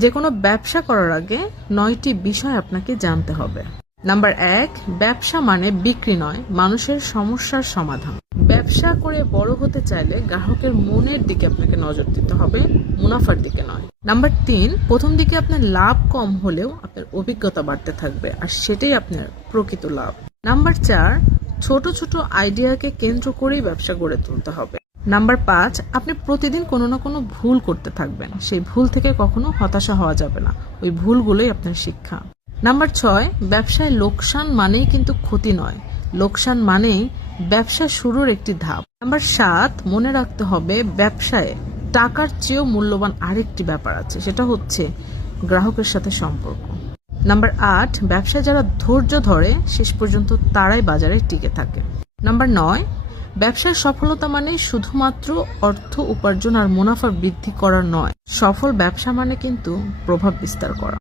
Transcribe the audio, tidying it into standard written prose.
যে কোনো ব্যবসা করার আগে 9টি বিষয় আপনাকে জানতে হবে। নাম্বার 1, ব্যবসা মানে বিক্রি নয়, মানুষের সমস্যার সমাধান। ব্যবসা করে বড় হতে চাইলে গ্রাহকের মনের দিকে আপনাকে নজর দিতে হবে, মুনাফার দিকে নয়। নাম্বার 3, প্রথম দিকে আপনার লাভ কম হলেও আপনার অভিজ্ঞতা বাড়তে থাকবে, আর সেটাই আপনার প্রকৃত লাভ। নাম্বার 4, ছোট ছোট আইডিয়াকে কেন্দ্র করেই ব্যবসা গড়ে তুলতে হবে। নাম্বার 5, আপনি প্রতিদিন কোনো না কোনো ভুল করতে থাকবেন, সেই ভুল থেকে কখনো হতাশা হওয়া যাবে না, ওই ভুলগুলোই আপনার শিক্ষা। নাম্বার 6, ব্যবসায় লোকসান মানেই কিন্তু ক্ষতি নয়, লোকসান মানেই ব্যবসা শুরুর একটি ধাপ। নাম্বার 7, মনে রাখতে হবে ব্যবসায় টাকার চেয়েও মূল্যবান আরেকটি ব্যাপার আছে, সেটা হচ্ছে গ্রাহকের সাথে সম্পর্ক। নাম্বার 8, ব্যবসায় যারা ধৈর্য ধরে শেষ পর্যন্ত তারাই বাজারে টিকে থাকে। নাম্বার 9, ব্যবসার সফলতা মানে শুধুমাত্র অর্থ উপার্জন আর মুনাফা বৃদ্ধি করা নয়, সফল ব্যবসা মানে কিন্তু প্রভাব বিস্তার করা।